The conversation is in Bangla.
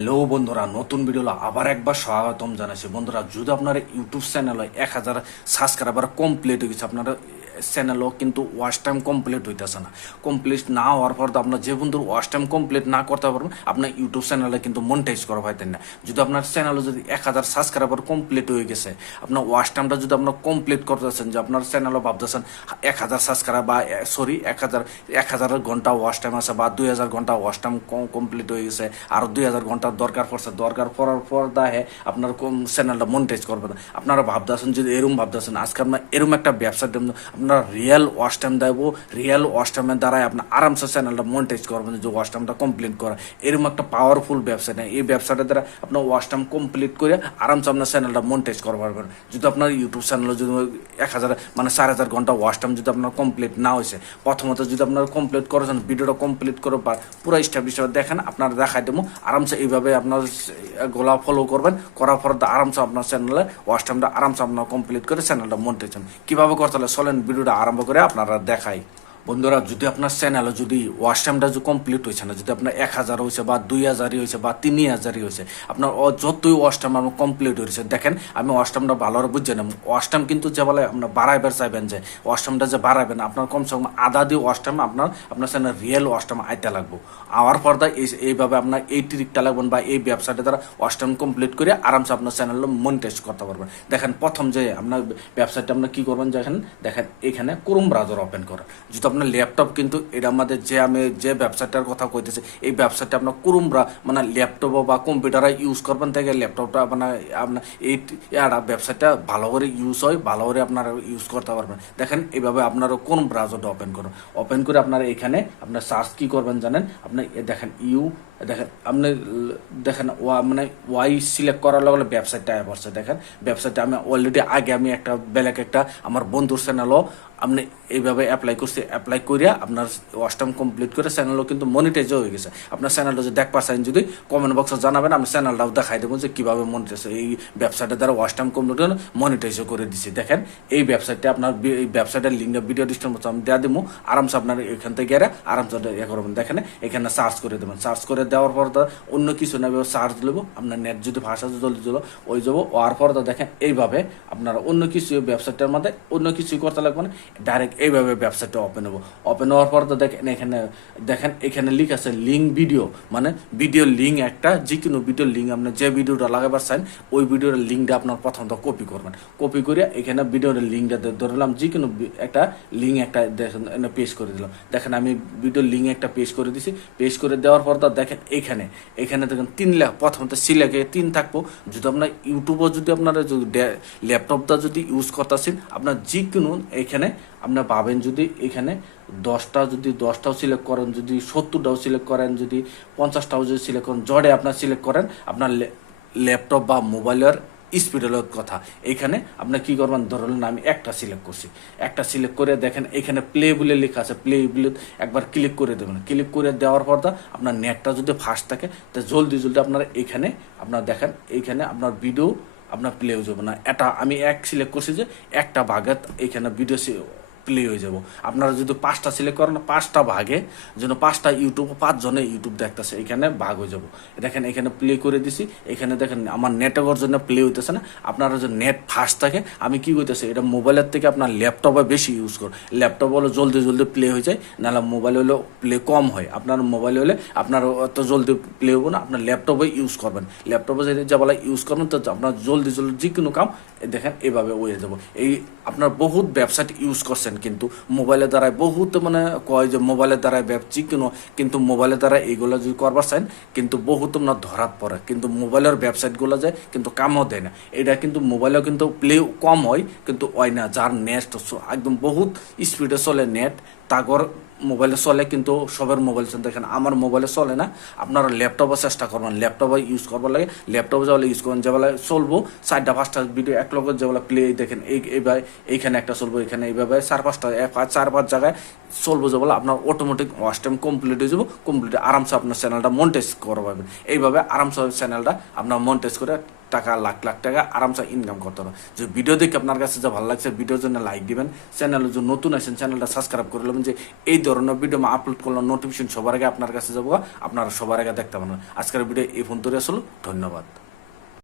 হ্যালো বন্ধুরা, নতুন ভিডিও আবার একবার স্বাগতম জানাচ্ছি। বন্ধুরা, যদি আপনার ইউটিউব চ্যানেল 1000 সাবস্ক্রাইবার কমপ্লিট হয়ে গেছে, আপনার চ্যানেলও কিন্তু ওয়াচ টাইম কমপ্লিট হইতেছে না। কমপ্লিট না হওয়ার পর তো আপনার যে বন্ধুর ওয়াচ টাইম কমপ্লিট না করতে পারবেন, আপনার ইউটিউব চ্যানেলে কিন্তু মনিটাইজ করা পাইতেন না। যদি আপনার চ্যানেলে যদি 1000 সাবস্ক্রাইবার কমপ্লিট হয়ে গেছে, আপনার ওয়াচ টাইমটা যদি আপনার কমপ্লিট করতেছেন, যে আপনার চ্যানেলও ভাবতেছেন 1000 সাবস্ক্রাইবার বা 1000 ঘন্টা ওয়াচ টাইম আছে, বা 2000 ঘন্টা ওয়াচ টাইম কমপ্লিট হয়ে গেছে, আর 2000 ঘন্টার দরকার পড়ছে, দরকার পড়ার পর দাহে আপনার চ্যানেলটা মনিটাইজ করবে না। আপনারা ভাবতেছেন, যদি এরম ভাবতেছেন, আজকে আপনার এরম একটা ব্যবসার জন্য আপনারা রিয়েল ওয়াচ টাইম দেবো, রিয়েল ওয়াচ টাইমের দ্বারাই আপনার আরামসে চ্যানেলটা মনিটাইজ করবেন, যে ওয়াচ টাইমটা কমপ্লিট করা। এরকম একটা পাওয়ারফুল ব্যবসা নেই, এই ব্যবসাটার দ্বারা আপনার ওয়াচ টাইম কমপ্লিট করে আরামসে আপনার চ্যানেলটা মনিটাইজ করতে পারবেন। যদি আপনার ইউটিউব চ্যানেলে যদি 1000 মানে 4000 ঘন্টা ওয়াচ টাইম যদি আপনার কমপ্লিট না হয়েছে, প্রথমত যদি আপনার কমপ্লিট করেছেন, ভিডিওটা কমপ্লিট করে পুরো স্টেপ হিসেবে দেখেন, আপনারা দেখাই দেবো আরামসে। এইভাবে আপনার গোলা ফলো করবেন, করার পর আরামসে আপনার চ্যানেলে ওয়াচ টাইমটা আরামসে আপনার কমপ্লিট করে চ্যানেলটা মনিটাইজ কীভাবে করতে হলে চলেন ভিডিওটা আরম্ভ করে আপনারা দেখাই। বন্ধুরা, যদি আপনার চ্যানেলে যদি ওয়াচ টাইমটা যদি কমপ্লিট হয়েছে না, যদি আপনার 1000 হয়েছে বা 2000 হয়েছে বা 3000 হয়েছে, আপনার যতই ওয়াচ টাইম আমার কমপ্লিট হয়েছে, দেখেন আমি ওয়াচ টাইমটা ভালোভাবে বুঝে নেব। ওয়াচ টাইম কিন্তু যে বলে আপনার বাড়াইবার চাইবেন, যে ওয়াচ টাইমটা যে বাড়াবেন, আপনার কমসে কম আধা দিয়ে ওয়াচ টাইম আপনার চ্যানেল রিয়েল ওয়াচ টাইম আইতে লাগবো। আওয়ার পর এইভাবে আপনার এই ট্রিকটা লাগবেন, বা এই ব্যবসাটা দ্বারা ওয়াচ টাইম কমপ্লিট করে আরামসে আপনার চ্যানেল মনিটাইজ করতে পারবেন। দেখেন, প্রথম যে আপনার ব্যবসাটা আপনার কী করবেন, দেখেন এখানে ক্রোম ব্রাউজার ওপেন করেন। যদি আপনার ল্যাপটপ, কিন্তু এটা আমাদের আমি যে ব্যবসাটার কথা কইতেছি, এই ব্যবসাটা আপনার ক্রোম মানে ল্যাপটপ বা কম্পিউটারে ইউজ করবেন, থেকে ল্যাপটপটা আপনার এই ব্যবসাটা ভালো করে ইউজ হয়, ভালো করে আপনারা ইউজ করতে পারবেন। দেখেন এইভাবে আপনারা কোন ব্রাউজারটা ওপেন করুন, ওপেন করে আপনারা এখানে আপনার সার্চ কি করবেন জানেন, আপনি দেখেন দেখেন আপনি দেখেন মানে ওয়াই সিলেক্ট করার লগে ওয়েবসাইটটা পড়ছে। দেখেন ওয়েবসাইটটা আমি অলরেডি আগে আমি একটা একটা আমার বন্ধুর চ্যানেলও আপনি এইভাবে অ্যাপ্লাই করছি, অ্যাপ্লাই করিয়া আপনার ওয়াচ টাইম কমপ্লিট করে চ্যানেলও কিন্তু মনিটাইজও হয়ে গেছে। আপনার চ্যানেলটা যদি দেখ পাচ্ছেন, যদি কমেন্ট বক্সে জানাবেন, আমি চ্যানেলটাও দেখাই দেবো যে কীভাবে মনিটাইজ এই ব্যবসাটার দ্বারা ওয়াচ টাইম কমপ্লিট করে মনিটাইজও করে দিচ্ছি। দেখেন এই ওয়েবসাইটটা আপনার এই ওয়েবসাইটের লিঙ্কটা ভিডিও ডিসক্রিপশনে আমি দেওয়া দেবো, আরামসে আপনার এখান থেকে গেলে আরামসে ইয়ে করবেন। দেখেন এখানে সার্চ করে দেবেন, সার্চ করে দেওয়ার পর অন্য কিছু না, সার্চ দেবো, আপনার নেট যদি ভাষা জলদি চলো ওই যাবো। ওর পর দেখেন এইভাবে আপনারা অন্য কিছু ওয়েবসাইটের মধ্যে অন্য কিছুই করতে লাগবে না, ডাইরেক্ট এইভাবে ওয়েবসাইটটা ওপেন হবো। ওপেন হওয়ার পর দেখেন এখানে লিখ আছে লিঙ্ক ভিডিও, মানে ভিডিও লিঙ্ক একটা, যে কোনো ভিডিও লিঙ্ক আপনি যে ভিডিওটা লাগাবার চান, ওই ভিডিওর লিঙ্কটা আপনার প্রথমত কপি করবেন। কপি করে এখানে ভিডিওর লিঙ্কটা ধরলাম, যে কোনো একটা লিঙ্ক একটা দেখেন পেস্ট করে দিলাম। দেখেন আমি ভিডিওর লিঙ্ক একটা পেস্ট করে দিছি। পেস্ট করে দেওয়ার পর দেখেন এখানে দেখেন 3 লাখ, প্রথমত সিলেক্টে 3 থাকবো। যদি আপনার ইউটিউবও যদি আপনারা ল্যাপটপটা যদি ইউজ করতেছেন, আপনার যে কোনো এখানে আপনার পাবেন। যদি এখানে 10টাও সিলেক্ট করেন, যদি 70টাও সিলেক্ট করেন, যদি 50টাও যদি সিলেক্ট করেন, জড়ে আপনার সিলেক্ট করেন, আপনার ল্যাপটপ বা মোবাইলের স্পিডের কথা। এখানে আপনি কি করবেন, ধরলেন আমি একটা সিলেক্ট করছি, একটা সিলেক্ট করে দেখেন এখানে প্লে বলে লেখা আছে, প্লে বলে একবার ক্লিক করে দেবেন। ক্লিক করে দেওয়ার পর আপনার নেটটা যদি ফাস্ট থাকে, তো জলদি আপনারা এখানে আপনার দেখেন এইখানে আপনার ভিডিও আপনার প্লে হয়ে যাবে না। এটা আমি সিলেক্ট করছি, যে একটা ভাগে এখানে ভিডিও প্লে হয়ে যাব। আপনারা যদি 5টা সিলেক্ট করেন, 5টা ভাগে যেন 5টা ইউটিউব 5 জনে ইউটিউব দেখতেছে, এখানে ভাগ হয়ে যাব। দেখেন এখানে প্লে করে দিছি। এখানে দেখেন আমার নেটওয়ার্কের জন্য প্লে হইতেছে না। আপনারা যদি নেট ফাস্ট থাকে, আমি কি করতেছি, এটা মোবাইলের থেকে আপনার ল্যাপটপে বেশি ইউজ কর। ল্যাপটপ হলে জলদি প্লে হয়ে যায়, নাহলে মোবাইল হলেও প্লে কম হয়। আপনার মোবাইল হলে আপনার অত জলদি প্লে হবো না, আপনার ল্যাপটপে ইউজ করবেন। ল্যাপটপে যা বলা ইউজ করবেন, তো আপনার জলদি যে কোনো কাম দেখেন এভাবে হয়ে যাব। এই আপনার বহুত ওয়েবসাইট ইউজ করছেন, কিন্তু মোবাইলের দ্বারাই বহুত মানে কয় যে মোবাইলের দ্বারাই ব্যবসা কিনো, কিন্তু মোবাইলের দ্বারা এইগুলো যদি করবার চান, কিন্তু বহুত না ধরাত পড়ে, কিন্তু মোবাইলের ওয়েবসাইটগুলো যায় কিন্তু কামও দেয় না। এটা কিন্তু মোবাইলেও কিন্তু প্লে কম হয়, কিন্তু হয় না। যার নেট একদম বহুত স্পিডে চলে নেট, তাগর মোবাইলে চলে, কিন্তু সবার মোবাইল চলে। দেখেন আমার মোবাইলে চলে না, আপনারা ল্যাপটপে চেষ্টা করবেন, ল্যাপটপে ইউজ করবার লাগে। ল্যাপটপে যেগুলো ইউজ করবেন, যেগুলো চলবো 4টা 5টা ভিডিও এক লগে, যেগুলো প্লে দেখেন এইভাবে এইখানে একটা চলবো, এখানে এইভাবে 4-5 জায়গায় চলবো, যেগুলো আপনার অটোমেটিক ওয়াচ টাইম কমপ্লিট হয়ে যাবো। কমপ্লিট আরামসে আপনার চ্যানেলটা মনিটাইজ করা পাবেন। এইভাবে আরামসে চ্যানেলটা আপনার মনিটাইজ করে টাকা লাখ লাখ টাকা আরামসে ইনকাম করতে পারো। যে ভিডিও দেখে আপনার কাছে যা ভালো লাগছে ভিডিওর জন্য লাইক দিবেন, চ্যানেলে যে নতুন আছেন চ্যানেলটা সাবস্ক্রাইব করে নেবেন, যে এই ধরনের ভিডিও আমি আপলোড করলাম নোটিফিকেশন সবার আগে আপনার কাছে যাবো, আপনারা সবার আগে দেখতে পারেন। আজকের ভিডিও এই ফোন তৈরি আসলো, ধন্যবাদ।